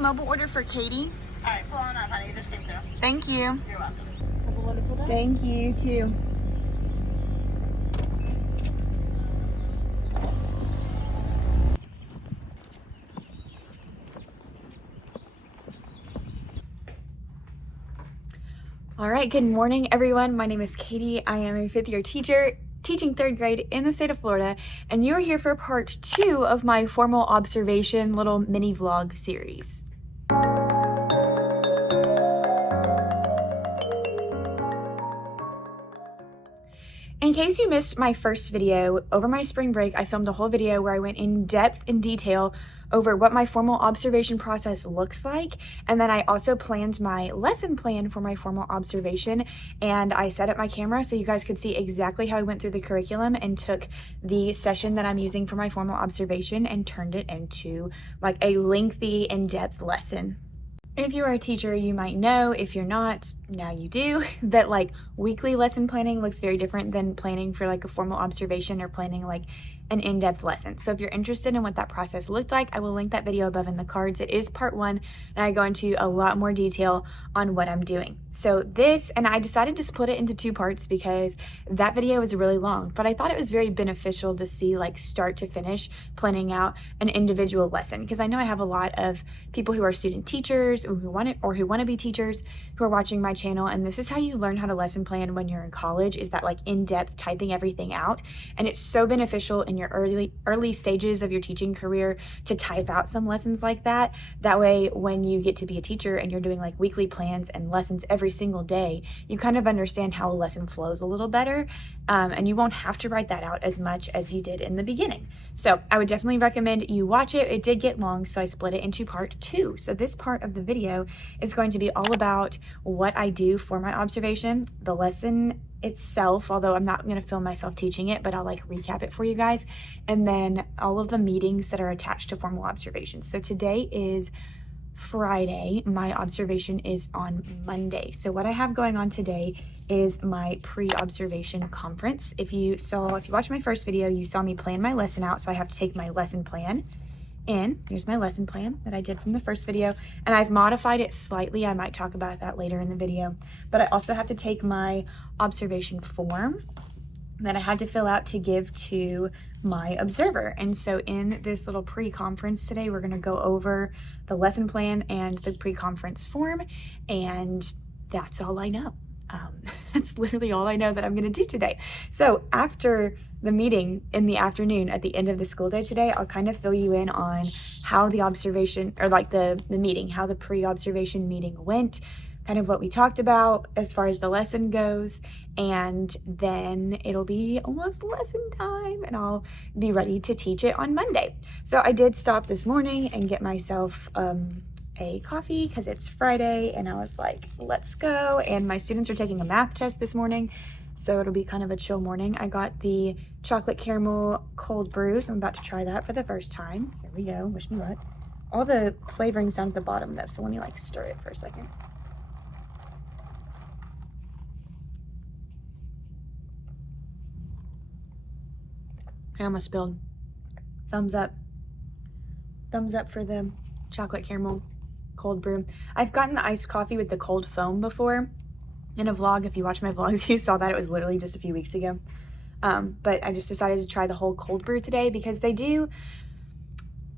mobile order for Katie? All right, pull on up, honey. You just came through. Thank you. You're welcome. Have a wonderful day. Thank you, too. All right, good morning, everyone. My name is Katie. I am a fifth-year teacher teaching third grade in the state of Florida, and you're here for part 2 of my formal observation little mini vlog series. In case you missed my first video, over my spring break, I filmed a whole video where I went in depth and detail over what my formal observation process looks like. And then I also planned my lesson plan for my formal observation, and I set up my camera so you guys could see exactly how I went through the curriculum and took the session that I'm using for my formal observation and turned it into like a lengthy, in-depth lesson. If you are a teacher, you might know, if you're not, now you do, that like weekly lesson planning looks very different than planning for like a formal observation or planning like an in-depth lesson. So if you're interested in what that process looked like, I will link that video above in the cards. It is part 1, and I go into a lot more detail on what I'm doing. So this, and I decided to split it into 2 parts because that video is really long, but I thought it was very beneficial to see like start to finish planning out an individual lesson, because I know I have a lot of people who are student teachers who want to be teachers who are watching my channel, and this is how you learn how to lesson plan when you're in college, is that like in-depth typing everything out. And it's so beneficial in your early stages of your teaching career to type out some lessons like that. That way when you get to be a teacher and you're doing like weekly plans and lessons every single day, you kind of understand how a lesson flows a little better, and you won't have to write that out as much as you did in the beginning. So I would definitely recommend you watch it. It did get long, so I split it into part 2. So this part of the video is going to be all about what I do for my observation, the lesson itself, although I'm not going to film myself teaching it, but I'll like recap it for you guys, and then all of the meetings that are attached to formal observations. So today is Friday. My observation is on Monday. So what I have going on today is my pre-observation conference. If you watched my first video, you saw me plan my lesson out, so I have to take my lesson plan in. Here's my lesson plan that I did from the first video, and I've modified it slightly. I might talk about that later in the video, but I also have to take my observation form that I had to fill out to give to my observer. And so in this little pre-conference today, we're going to go over the lesson plan and the pre-conference form, and that's all I know. That's literally all I know that I'm going to do today. So after the meeting in the afternoon at the end of the school day today, I'll kind of fill you in on how the observation, or like the meeting, how the pre-observation meeting went, kind of what we talked about as far as the lesson goes, and then it'll be almost lesson time and I'll be ready to teach it on Monday. So I did stop this morning and get myself a coffee because it's Friday, and I was like, let's go. And my students are taking a math test this morning, so it'll be kind of a chill morning. I got the chocolate caramel cold brew, so I'm about to try that for the first time. Here we go, wish me luck. All the flavorings down at the bottom though, so let me like stir it for a second. I almost spilled. Thumbs up. Thumbs up for the chocolate caramel cold brew. I've gotten the iced coffee with the cold foam before in a vlog. If you watch my vlogs, you saw that. It was literally just a few weeks ago. But I just decided to try the whole cold brew today because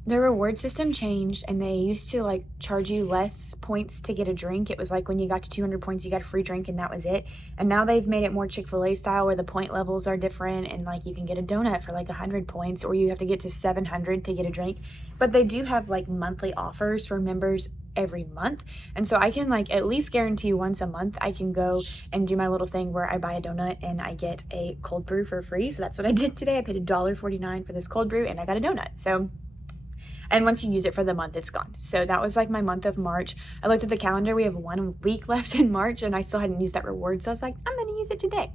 their reward system changed, and they used to like charge you less points to get a drink. It was like when you got to 200 points, you got a free drink, and that was it. And now they've made it more Chick-fil-A style, where the point levels are different, and like you can get a donut for like 100 points, or you have to get to 700 to get a drink. But they do have like monthly offers for members every month, and so I can like at least guarantee once a month I can go and do my little thing where I buy a donut and I get a cold brew for free. So that's what I did today. I paid $1.49 for this cold brew and I got a donut. So, and once you use it for the month, it's gone. So that was like my month of March. I looked at the calendar. We have 1 week left in March, and I still hadn't used that reward. So I was like, I'm going to use it today.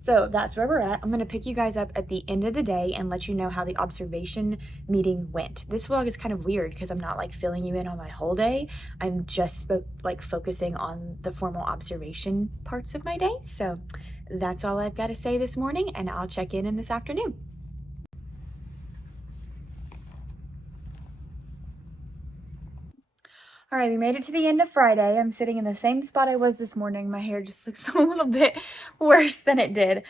So that's where we're at. I'm going to pick you guys up at the end of the day and let you know how the observation meeting went. This vlog is kind of weird because I'm not like filling you in on my whole day. I'm just like focusing on the formal observation parts of my day. So that's all I've got to say this morning, and I'll check in this afternoon. All right, we made it to the end of Friday. I'm sitting in the same spot I was this morning. My hair just looks a little bit worse than it did.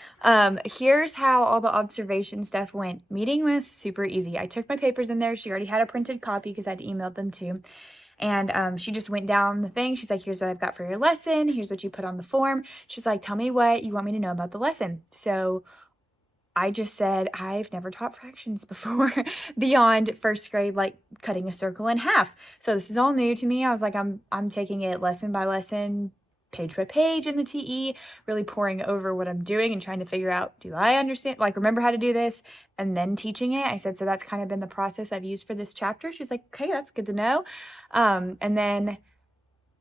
Here's how all the observation stuff went. Meeting was super easy. I took my papers in there. She already had a printed copy because I'd emailed them too. And she just went down the thing. She's like, here's what I've got for your lesson. Here's what you put on the form. She's like, tell me what you want me to know about the lesson. So I just said, I've never taught fractions before beyond first grade, like cutting a circle in half. So this is all new to me. I was like, I'm taking it lesson by lesson, page by page in the TE, really pouring over what I'm doing and trying to figure out, do I understand, like remember how to do this, and then teaching it. I said, so that's kind of been the process I've used for this chapter. She's like, okay, that's good to know. And then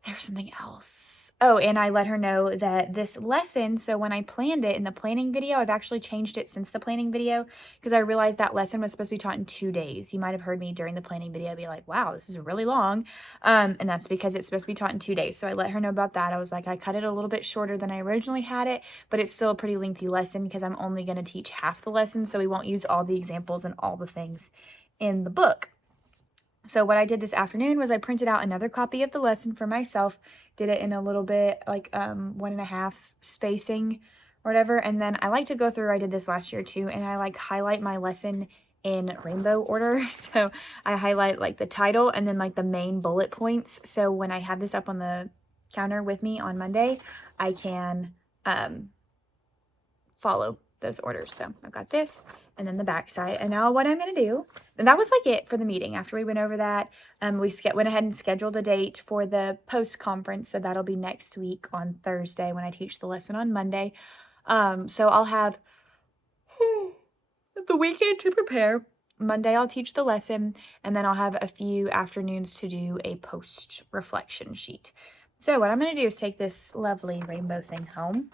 there was something else. Oh, and I let her know that this lesson, so when I planned it in the planning video, I've actually changed it since the planning video because I realized that lesson was supposed to be taught in 2 days. You might have heard me during the planning video be like, wow, this is really long. And that's because it's supposed to be taught in 2 days. So I let her know about that. I was like, I cut it a little bit shorter than I originally had it, but it's still a pretty lengthy lesson because I'm only going to teach half the lesson. So we won't use all the examples and all the things in the book. So what I did this afternoon was I printed out another copy of the lesson for myself, did it in a little bit like 1.5 spacing or whatever. And then I like to go through, I did this last year too, and I like highlight my lesson in rainbow order. So I highlight like the title and then like the main bullet points. So when I have this up on the counter with me on Monday, I can follow those orders. So I've got this and then the back side. And now what I'm going to do, and that was like it for the meeting. After we went over that, we went ahead and scheduled a date for the post conference. So that'll be next week on Thursday when I teach the lesson on Monday. So I'll have the weekend to prepare. Monday I'll teach the lesson, and then I'll have a few afternoons to do a post reflection sheet. So what I'm going to do is take this lovely rainbow thing home.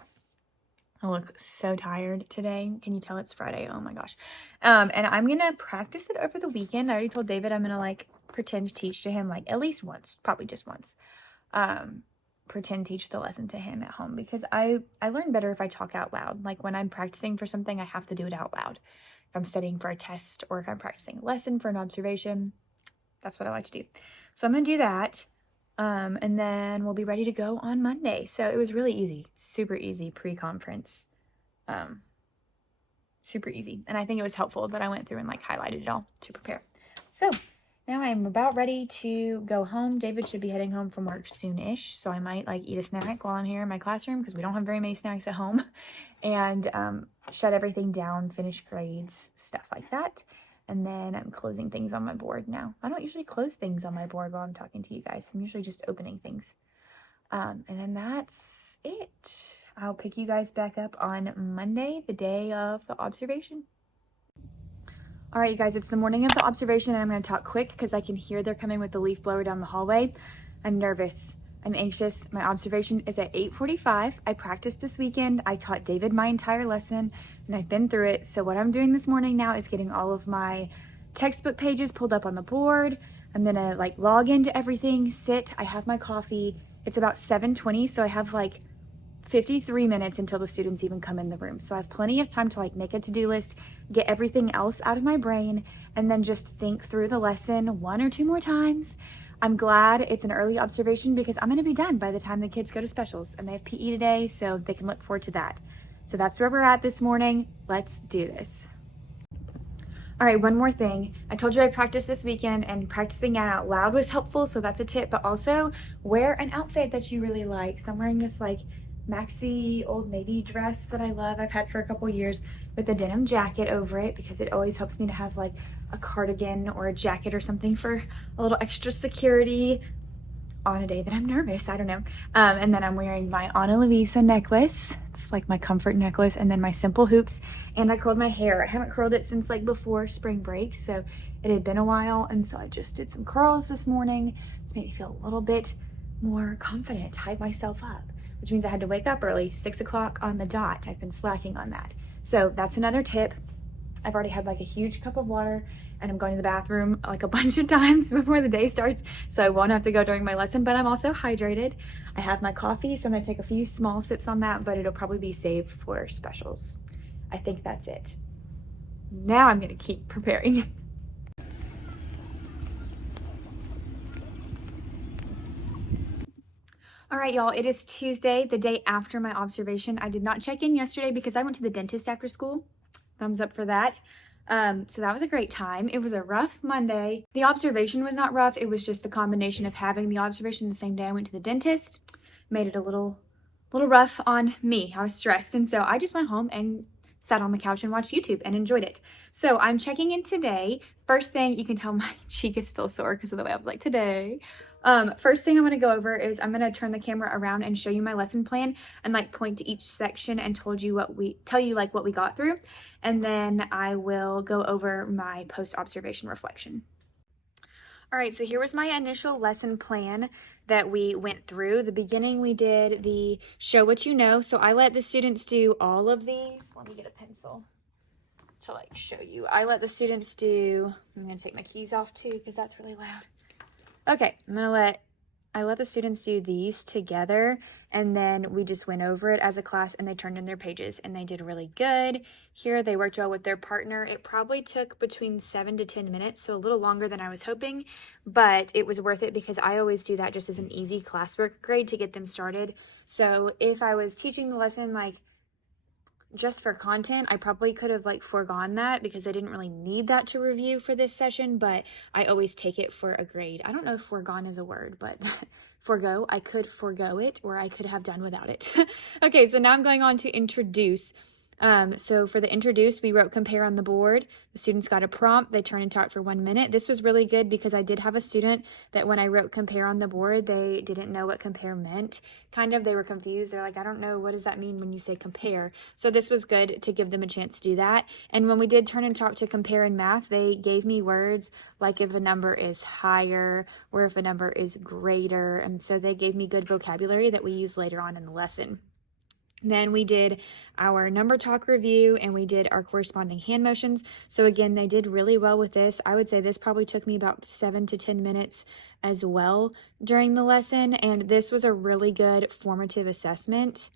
I look so tired today. Can you tell it's Friday? Oh my gosh. And I'm going to practice it over the weekend. I already told David I'm going to like pretend to teach to him like at least once, probably just once. Pretend teach the lesson to him at home because I learn better if I talk out loud. Like when I'm practicing for something, I have to do it out loud. If I'm studying for a test or if I'm practicing a lesson for an observation, that's what I like to do. So I'm going to do that. And then we'll be ready to go on Monday. So it was really easy, super easy pre-conference, super easy. And I think it was helpful that I went through and like highlighted it all to prepare. So now I'm about ready to go home. David should be heading home from work soon-ish. So I might like eat a snack while I'm here in my classroom because we don't have very many snacks at home, and shut everything down, finish grades, stuff like that. And then I'm closing things on my board now. I don't usually close things on my board while I'm talking to you guys. I'm usually just opening things. And then that's it. I'll pick you guys back up on Monday, the day of the observation. All right, you guys, it's the morning of the observation, and I'm going to talk quick because I can hear they're coming with the leaf blower down the hallway. I'm nervous. I'm anxious. My observation is at 8:45. I practiced this weekend. I taught David my entire lesson, and I've been through it. So what I'm doing this morning now is getting all of my textbook pages pulled up on the board. I'm going to like log into everything, sit. I have my coffee. It's about 7:20, so I have like 53 minutes until the students even come in the room. So I have plenty of time to like make a to-do list, get everything else out of my brain, and then just think through the lesson 1 or 2 more times. I'm glad it's an early observation because I'm going to be done by the time the kids go to specials, and they have PE today, so they can look forward to that. So that's where we're at this morning. Let's do this. All right, one more thing. I told you I practiced this weekend, and practicing it out loud was helpful, so that's a tip, but also wear an outfit that you really like. So I'm wearing this like maxi Old Navy dress that I love. I've had for a couple years with a denim jacket over it because it always helps me to have like a cardigan or a jacket or something for a little extra security on a day that I'm nervous. I don't know. And then I'm wearing my Ana Luisa necklace. It's like my comfort necklace, and then my simple hoops, and I curled my hair. I haven't curled it since like before spring break, so it had been a while, and so I just did some curls this morning to make me feel a little bit more confident, hype myself up, which means I had to wake up early, 6 o'clock on the dot. I've been slacking on that. So that's another tip. I've already had like a huge cup of water, and I'm going to the bathroom like a bunch of times before the day starts, so I won't have to go during my lesson, but I'm also hydrated. I have my coffee, so I'm gonna take a few small sips on that, but it'll probably be saved for specials. I think that's it. Now I'm gonna keep preparing. All right, y'all, it is Tuesday, the day after my observation. I did not check in yesterday because I went to the dentist after school. Thumbs up for that. So that was a great time. It was a rough Monday. The observation was not rough. It was just the combination of having the observation the same day I went to the dentist made it a little rough on me. I was stressed, and so I just went home and sat on the couch and watched YouTube and enjoyed it. So I'm checking in today. First thing, you can tell my cheek is still sore because of the way I was like, today. First thing I'm going to go over is I'm going to turn the camera around and show you my lesson plan and like point to each section and tell you what we got through. And then I will go over my post-observation reflection. All right, so here was my initial lesson plan that we went through. The beginning, we did the show what you know. So I let the students do all of these. Let me get a pencil to like show you. I let the students do, I'm going to take my keys off too because that's really loud. Okay, I let the students do these together, and then we just went over it as a class and they turned in their pages and they did really good. Here they worked well with their partner. It probably took between 7 to 10 minutes, so a little longer than I was hoping, but it was worth it because I always do that just as an easy classwork grade to get them started. So if I was teaching the lesson like just for content, I probably could have like foregone that because I didn't really need that to review for this session, but I always take it for a grade. I don't know if foregone is a word, but forego, I could forego it or I could have done without it. Okay, so now I'm going on to introduce. So for the introduce, we wrote compare on the board. The students got a prompt. They turned and talked for 1 minute. This was really good because I did have a student that when I wrote compare on the board, they didn't know what compare meant. They were confused. They're like, I don't know, what does that mean when you say compare? So this was good to give them a chance to do that. And when we did turn and talk to compare in math, they gave me words like if a number is higher or if a number is greater. And so they gave me good vocabulary that we use later on in the lesson. Then we did our number talk review and we did our corresponding hand motions. So again, they did really well with this. I would say this probably took me about 7 to 10 minutes as well during the lesson. And this was a really good formative assessment.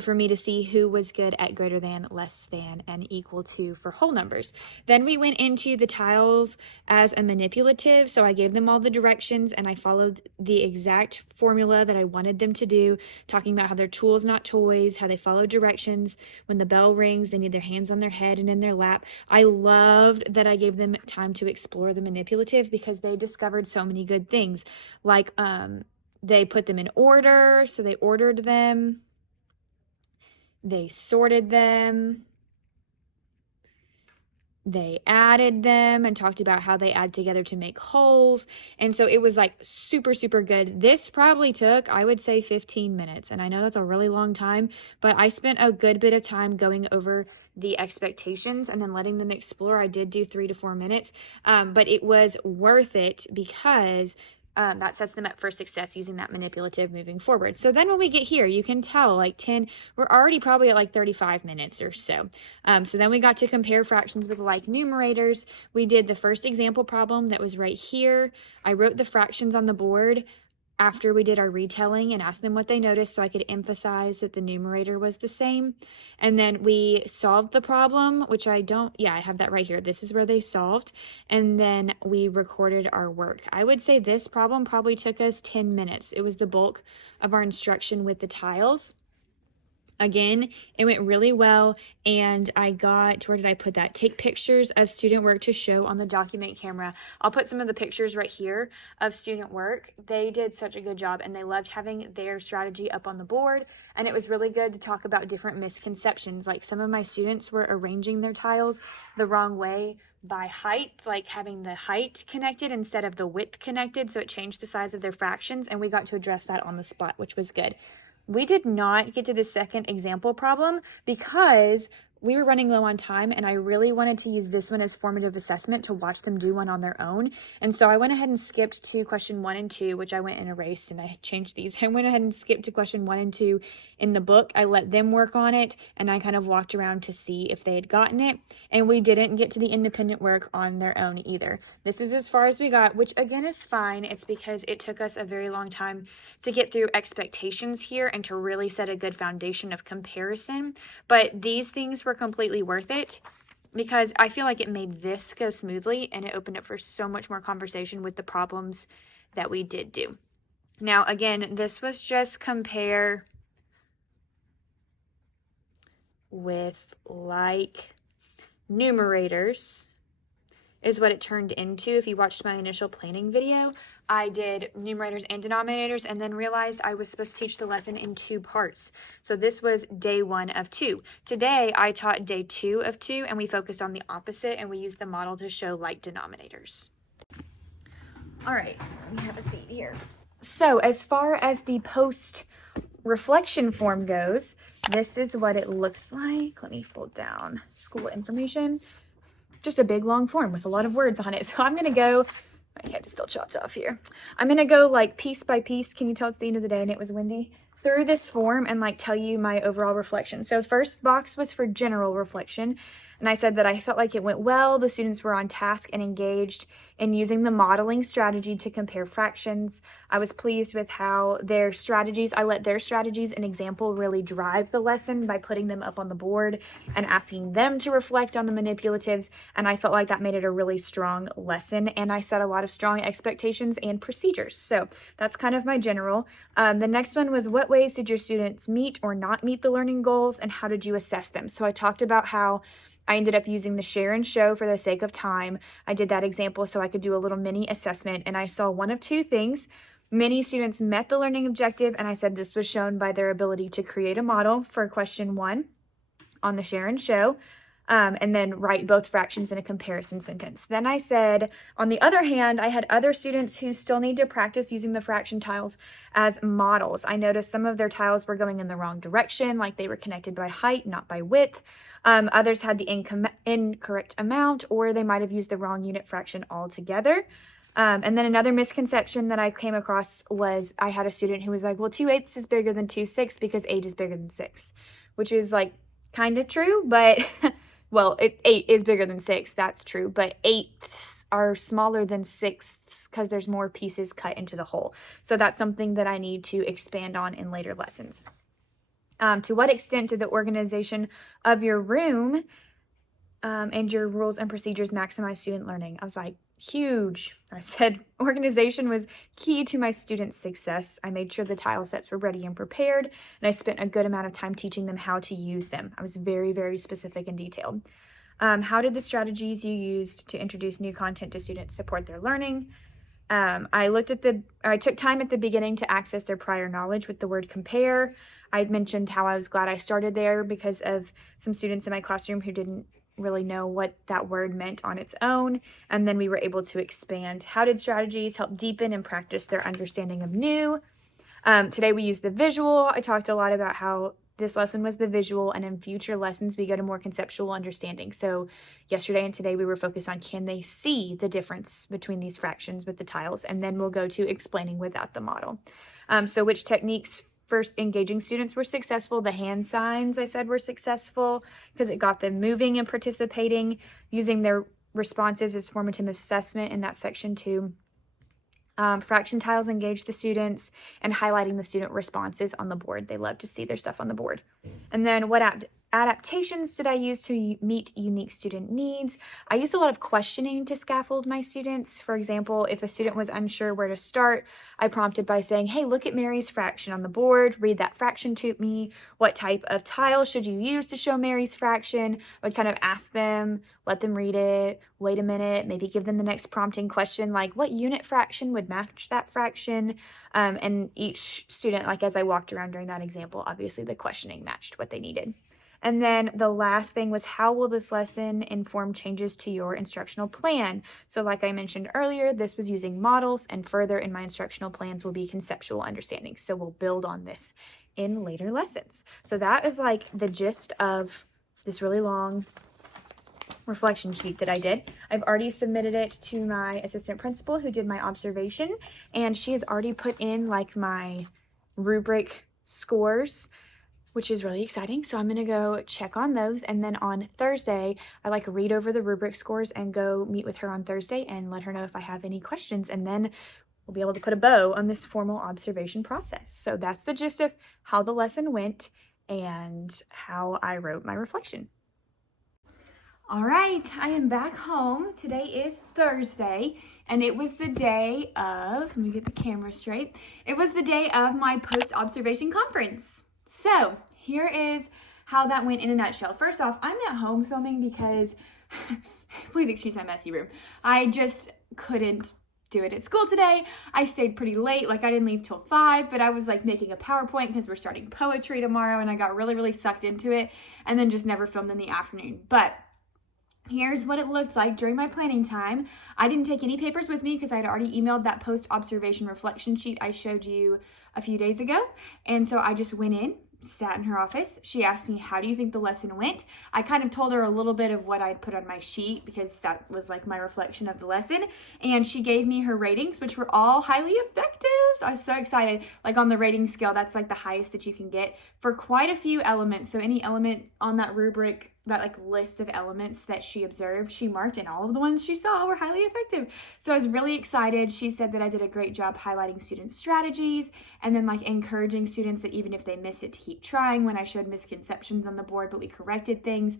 For me to see who was good at greater than, less than, and equal to for whole numbers. Then we went into the tiles as a manipulative. So I gave them all the directions and I followed the exact formula that I wanted them to do, talking about how they're tools, not toys, how they follow directions. When the bell rings, they need their hands on their head and in their lap. I loved that I gave them time to explore the manipulative because they discovered so many good things. Like, they put them in order, so they ordered them, they sorted them, they added them and talked about how they add together to make wholes. And so it was like super, super good. This probably took, I would say, 15 minutes. And I know that's a really long time, but I spent a good bit of time going over the expectations and then letting them explore. I did do 3 to 4 minutes, but it was worth it because that sets them up for success using that manipulative moving forward. So then when we get here, you can tell like 10, we're already probably at like 35 minutes or so. So then we got to compare fractions with like numerators. We did the first example problem that was right here. I wrote the fractions on the board after we did our retelling and asked them what they noticed so I could emphasize that the numerator was the same. And then we solved the problem, which I have that right here. This is where they solved. And then we recorded our work. I would say this problem probably took us 10 minutes. It was the bulk of our instruction with the tiles. Again, it went really well, and I got, where did I put that? Take pictures of student work to show on the document camera. I'll put some of the pictures right here of student work. They did such a good job, and they loved having their strategy up on the board, and it was really good to talk about different misconceptions. Like some of my students were arranging their tiles the wrong way by height, like having the height connected instead of the width connected, so it changed the size of their fractions, and we got to address that on the spot, which was good. We did not get to the second example problem because we were running low on time and I really wanted to use this one as formative assessment to watch them do one on their own. And so I went ahead and skipped to question 1 and 2, which I went and erased and I changed these. I went ahead and skipped to question 1 and 2 in the book. I let them work on it and I kind of walked around to see if they had gotten it. And we didn't get to the independent work on their own either. This is as far as we got, which again is fine. It's because it took us a very long time to get through expectations here and to really set a good foundation of comparison. But these things were completely worth it. because I feel like it made this go smoothly and it opened up for so much more conversation with the problems that we did do. Now, again, this was just compare with like numerators is what it turned into. If you watched my initial planning video, I did numerators and denominators and then realized I was supposed to teach the lesson in 2 parts. So this was day 1 of 2. Today, I taught day 2 of 2 and we focused on the opposite and we used the model to show like denominators. All right, let me have a seat here. So as far as the post reflection form goes, this is what it looks like. Let me fold down school information. Just a big long form with a lot of words on it. So I'm going to go, my head is still chopped off here. I'm going to go like piece by piece. Can you tell it's the end of the day and it was windy? Through this form and like tell you my overall reflection. So the first box was for general reflection. And I said that I felt like it went well. The students were on task and engaged in using the modeling strategy to compare fractions. I was pleased with how their strategies, I let their strategies and example really drive the lesson by putting them up on the board and asking them to reflect on the manipulatives. And I felt like that made it a really strong lesson. And I set a lot of strong expectations and procedures. So that's kind of my general. The next one was, what ways did your students meet or not meet the learning goals and how did you assess them? So I talked about how I ended up using the share and show for the sake of time. I did that example so I could do a little mini assessment and I saw one of 2 things. Many students met the learning objective and I said this was shown by their ability to create a model for question 1 on the share and show. And then write both fractions in a comparison sentence. Then I said, on the other hand, I had other students who still need to practice using the fraction tiles as models. I noticed some of their tiles were going in the wrong direction, like they were connected by height, not by width. Others had the incorrect amount, or they might have used the wrong unit fraction altogether. And then another misconception that I came across was I had a student who was like, well, 2/8 is bigger than 2/6 because 8 is bigger than 6, which is like kind of true, but well, 8 is bigger than 6, that's true, but 8ths are smaller than 6ths because there's more pieces cut into the whole. So that's something that I need to expand on in later lessons. To what extent did the organization of your room and your rules and procedures maximize student learning? I was like, huge. I said organization was key to my students' success. I made sure the tile sets were ready and prepared, and I spent a good amount of time teaching them how to use them. I was very, very specific and detailed. How did the strategies you used to introduce new content to students support their learning? I took time at the beginning to access their prior knowledge with the word compare. I mentioned how I was glad I started there because of some students in my classroom who didn't really know what that word meant on its own. And then we were able to expand. How did strategies help deepen and practice their understanding of new? Today we used the visual. I talked a lot about how this lesson was the visual, and in future lessons we go to more conceptual understanding. So yesterday and today we were focused on, can they see the difference between these fractions with the tiles? And then we'll go to explaining without the model. So which techniques first engaging students were successful? The hand signs, I said, were successful because it got them moving and participating, using their responses as formative assessment in that section too. Fraction tiles engage the students and highlighting the student responses on the board. They love to see their stuff on the board. And then what adaptations did I use to meet unique student needs? I used a lot of questioning to scaffold my students. For example, if a student was unsure where to start, I prompted by saying, hey, look at Mary's fraction on the board, read that fraction to me. What type of tile should you use to show Mary's fraction? I would kind of ask them, let them read it, wait a minute, maybe give them the next prompting question, like what unit fraction would match that fraction? And each student, like as I walked around during that example, obviously the questioning matched what they needed. And then the last thing was, how will this lesson inform changes to your instructional plan? So like I mentioned earlier, this was using models, and further in my instructional plans will be conceptual understanding. So we'll build on this in later lessons. So that is like the gist of this really long reflection sheet that I did. I've already submitted it to my assistant principal who did my observation, and she has already put in like my rubric scores, which is really exciting. So I'm going to go check on those. And then on Thursday, I like read over the rubric scores and go meet with her on Thursday and let her know if I have any questions. And then we'll be able to put a bow on this formal observation process. So that's the gist of how the lesson went and how I wrote my reflection. All right, I am back home. Today is Thursday, and it was the day of, let me get the camera straight. It was the day of my post-observation conference. So here is how that went in a nutshell. First off, I'm at home filming because, please excuse my messy room. I just couldn't do it at school today. I stayed pretty late, like I didn't leave till 5, but I was like making a PowerPoint because we're starting poetry tomorrow, and I got really sucked into it and then just never filmed in the afternoon. But here's what it looked like during my planning time. I didn't take any papers with me because I had already emailed that post-observation reflection sheet I showed you a few days ago. And so I just went in, sat in her office. She asked me, how do you think the lesson went? I kind of told her a little bit of what I'd put on my sheet because that was like my reflection of the lesson. And she gave me her ratings, which were all highly effective. So I was so excited. Like on the rating scale, that's like the highest that you can get for quite a few elements. So any element on that rubric, that like list of elements that she observed, she marked, and all of the ones she saw were highly effective. So I was really excited. She said that I did a great job highlighting student strategies and then like encouraging students that even if they miss it to keep trying when I showed misconceptions on the board, but we corrected things.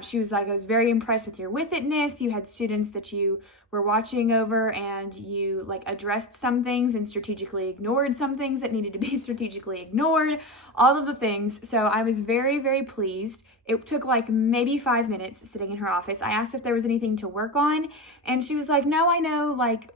She was like, I was very impressed with your with itness. You had students that you were watching over and you like addressed some things and strategically ignored some things that needed to be strategically ignored, all of the things. So I was very pleased. It took like maybe 5 minutes sitting in her office. I asked if there was anything to work on, and she was like, no, I know like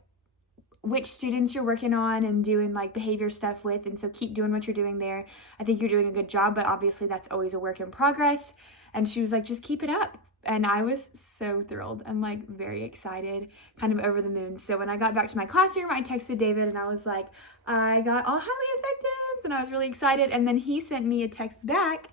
which students you're working on and doing like behavior stuff with, and so keep doing what you're doing there. I think you're doing a good job, but obviously that's always a work in progress. And she was like, just keep it up. And I was so thrilled. I'm like very excited, kind of over the moon. So when I got back to my classroom, I texted David and I was like, I got all highly effectives, and I was really excited. And then he sent me a text back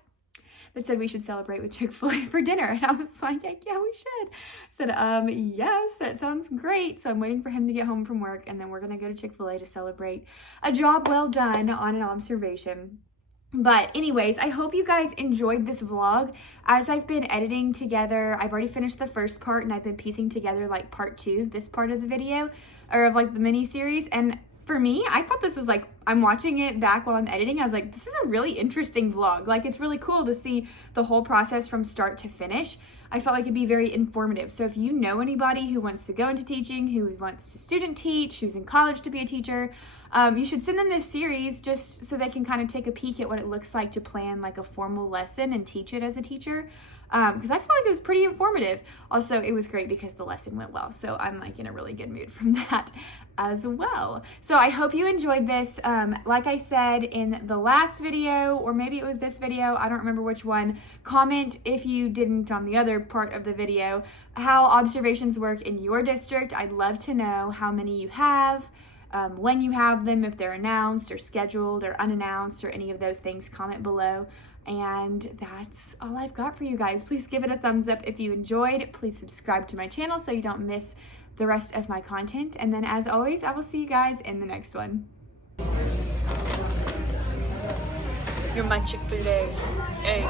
that said we should celebrate with Chick-fil-A for dinner. And I was like, heck yeah, we should. I said, yes, that sounds great. So I'm waiting for him to get home from work, and then we're gonna go to Chick-fil-A to celebrate a job well done on an observation. But anyways, I hope you guys enjoyed this vlog. As I've been editing together, I've already finished the first part, and I've been piecing together like part 2, this part of the video, or of like the mini series. And for me, I thought this was like, I'm watching it back while I'm editing, I was like, this is a really interesting vlog. Like, it's really cool to see the whole process from start to finish. I felt like it'd be very informative. So if you know anybody who wants to go into teaching, who wants to student teach, who's in college to be a teacher, you should send them this series just so they can kind of take a peek at what it looks like to plan like a formal lesson and teach it as a teacher. Because I feel like it was pretty informative. Also, it was great because the lesson went well. So I'm like in a really good mood from that as well. So I hope you enjoyed this. Like I said in the last video, or maybe it was this video, I don't remember which one, comment if you didn't on the other part of the video, how observations work in your district. I'd love to know how many you have, when you have them, if they're announced or scheduled or unannounced or any of those things. Comment below. And that's all I've got for you guys. Please give it a thumbs up if you enjoyed. Please subscribe to my channel so you don't miss the rest of my content. And then as always, I will see you guys in the next one. You're my Chick-fil-A. Hey.